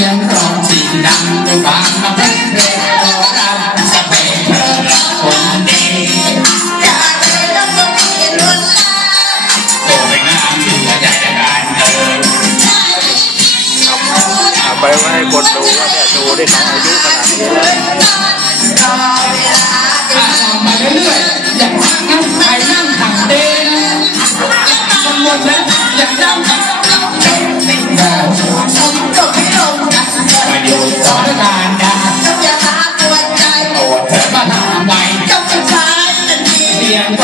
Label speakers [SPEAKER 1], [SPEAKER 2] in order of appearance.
[SPEAKER 1] nhân còn chỉ nằm từ bạn mà biết về đó là sẽ về thờ là con đi
[SPEAKER 2] cả đời là không biết luôn là
[SPEAKER 1] cô mình là anh chị là dạy đại đàn đời bây giờ này quần đủ ra để đủ để có ai giúp cả làm gì đấy mà đến lưỡi dạy sang năm hai năm thẳng tên con muốn đấy dạy năm Yeah.